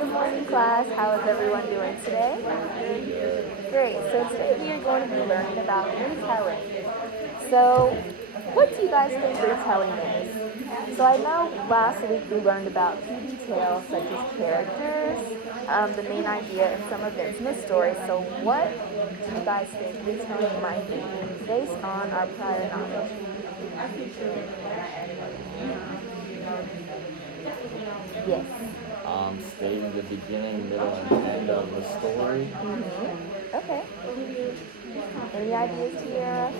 Good morning, class. How is everyone doing today? Great. So today we are going to be learning about retelling. So, what do you guys think retelling is? So I know last week we learned about key details such as characters, the main idea, and some events in the story. So what do you guys think retelling might be based on our prior knowledge? Yes. Stating the beginning, middle, and end of the story. Okay. Any ideas here?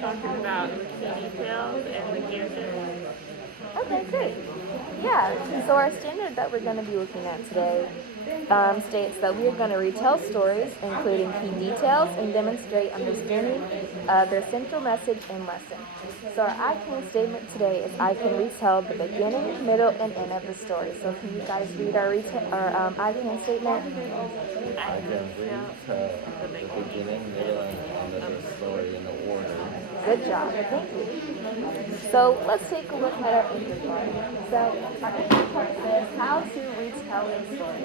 Talking about the key details and the characters. Okay, great. Yeah, so our standard that we're going to be looking at today states that we are going to retell stories, including key details, and demonstrate understanding their central message and lesson. So our I can statement today is I can retell the beginning, middle, and end of the story. So can you guys read our I can statement? I can read the beginning, middle, and end of the story in order. Good job. Thank you. So let's take a look at our anchor part. So our anchor part says how to retell a story.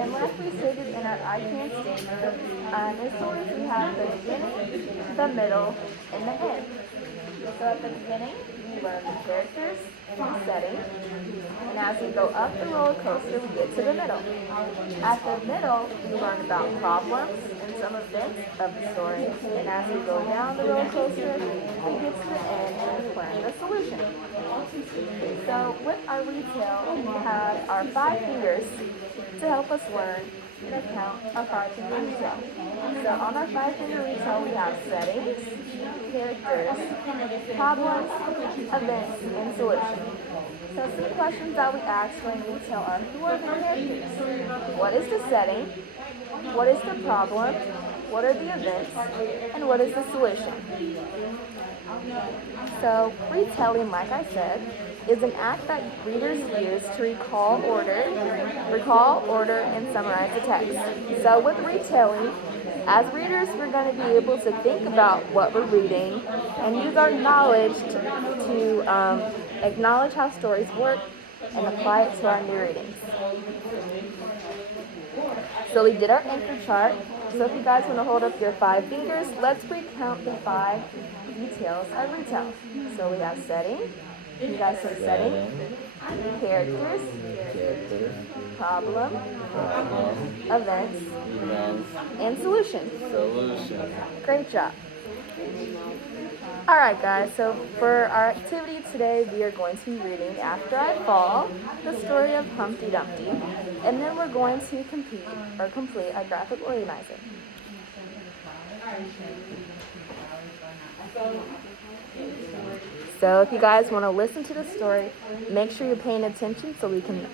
And like we stated in our I can statement, in stories we have the beginning, the middle, and the end. So at the beginning, we learn the characters and setting. And as we go up the roller coaster, we get to the middle. At the middle, we learn about problems and some events of the story. And as we go down the roller coaster, we get to the end and we learn the solution. So with our retell, we have our 5 fingers to help us learn and account our 5-finger retell. So on our 5-finger retell, we have settings, characters, problems, events, and solutions. So some questions that we ask when we retell are, who are the characters? What is the setting? What is the problem? What are the events? And what is the solution? So like I said, is an act that readers use to recall, order, and summarize the text. So with retelling, as readers, we're going to be able to think about what we're reading and use our knowledge to acknowledge how stories work and apply it to our new readings. So we did our anchor chart. So if you guys want to hold up your 5 fingers, let's recount the 5 details of retell. So we have setting. You guys say setting, characters, problem, events, and solution. Great job. Alright guys, so for our activity today, we are going to be reading After I Fall, the story of Humpty Dumpty, and then we're going to complete a graphic organizer. So if you guys want to listen to the story, make sure you're paying attention so we can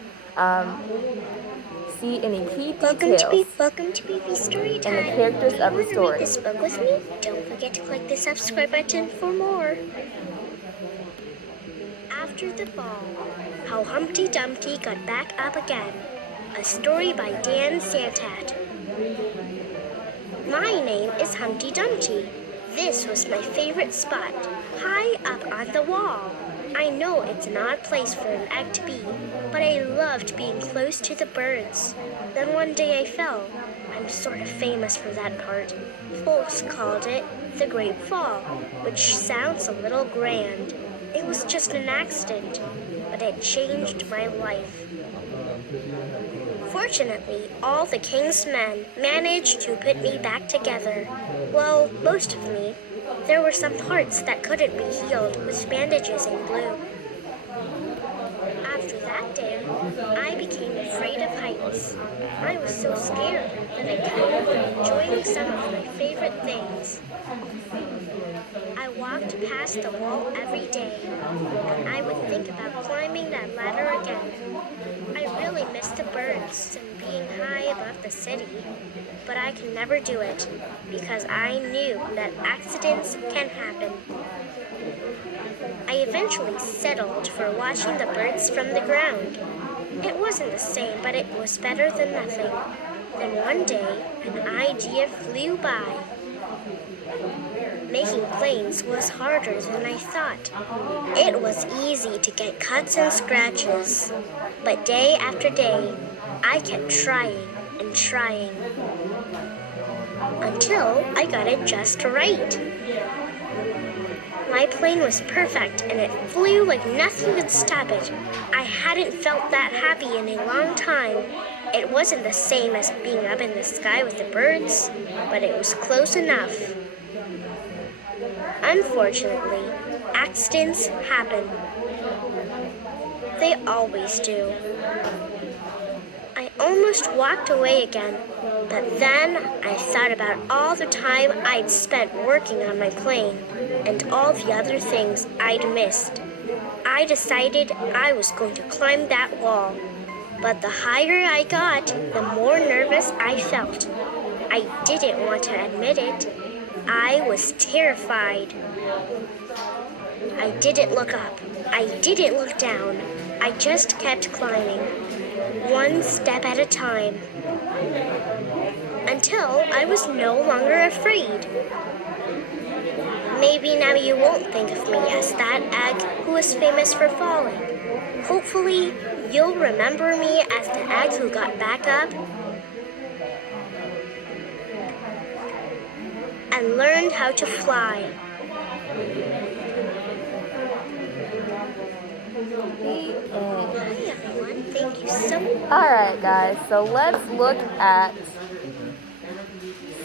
see any key details Welcome to BB Story Time. and the characters of the Want to story. read this book with me? Don't forget to click the subscribe button for more. After the Fall, How Humpty Dumpty Got Back Up Again. A story by Dan Santat. My name is Humpty Dumpty. This was my favorite spot, high up on the wall. I know it's an odd place for an egg to be, but I loved being close to the birds. Then one day I fell. I'm sort of famous for that part. Folks called it the Great Fall, which sounds a little grand. It was just an accident, but it changed my life. Fortunately, all the king's men managed to put me back together. Well, most of me. There were some parts that couldn't be healed with bandages and glue. After that day, I became afraid of heights. I was so scared that I couldn't even enjoy some of my favorite things. I walked past the wall every day, and I would think about climbing that ladder again. I really missed the birds and being high above the city, but I could never do it because I knew that accidents can happen. I eventually settled for watching the birds from the ground. It wasn't the same, but it was better than nothing. Then one day, an idea flew by. Making planes was harder than I thought. It was easy to get cuts and scratches, but day after day, I kept trying and trying until I got it just right. My plane was perfect and it flew like nothing could stop it. I hadn't felt that happy in a long time. It wasn't the same as being up in the sky with the birds, but it was close enough. Unfortunately, accidents happen. They always do. I almost walked away again, but then I thought about all the time I'd spent working on my plane and all the other things I'd missed. I decided I was going to climb that wall, but the higher I got, the more nervous I felt. I didn't want to admit it. I was terrified. I didn't look up. I didn't look down. I just kept climbing, one step at a time, until I was no longer afraid. Maybe now you won't think of me as that egg who was famous for falling. Hopefully, you'll remember me as the egg who got back up and learned how to fly. Hi everyone, thank you so much. Alright guys, so let's look at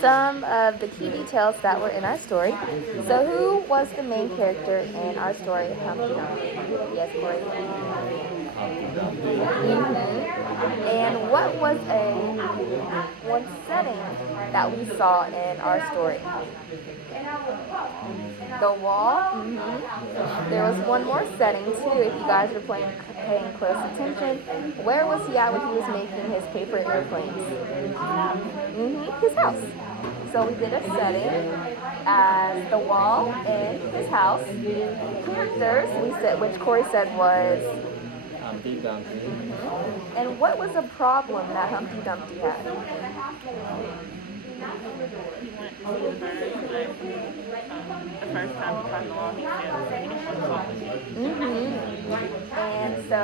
some of the key details that were in our story. So who was the main character in our story, Humpty Dumpty? Yes, Corey? And what was one setting that we saw in our story? The wall. There was one more setting too, if you guys were paying close attention. Where was he at when he was making his paper airplanes? His house. So we did a setting as the wall in his house. Characters, which Corey said was Humpty Dumpty. And what was a problem that Humpty Dumpty had? He went to the birds, but the first time he climbed the wall, he failed, so he didn't want to talk to me. And so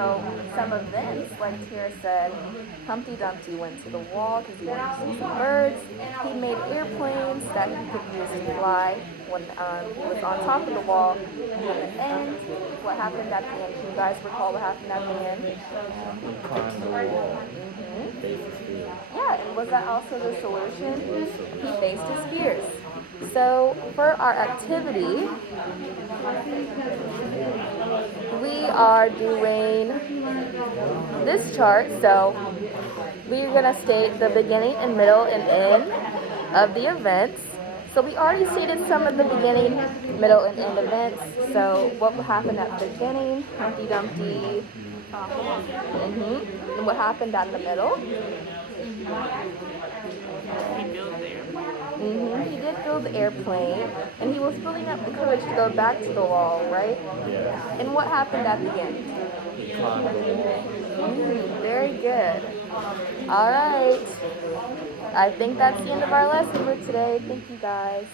some events, like Tara said, Humpty Dumpty went to the wall because he wanted to see some birds. He made airplanes that he could use to fly when he was on top of the wall. And at the end, what happened at the end? Can you guys recall what happened at the end? He climbed the wall. Faced his fears. Yeah, and was that also the solution? He faced his fears. So for our activity, we are doing this chart. So we're going to state the beginning and middle and end of the events. So we already stated some of the beginning, middle, and end events. So what happened at the beginning? Humpty Dumpty. And what happened at the middle? He built there. He did build the airplane, and he was building up the courage to go back to the wall, right? Yeah. And what happened at the end? He climbed the wall. Very good. All right. I think that's the end of our lesson for today. Thank you guys.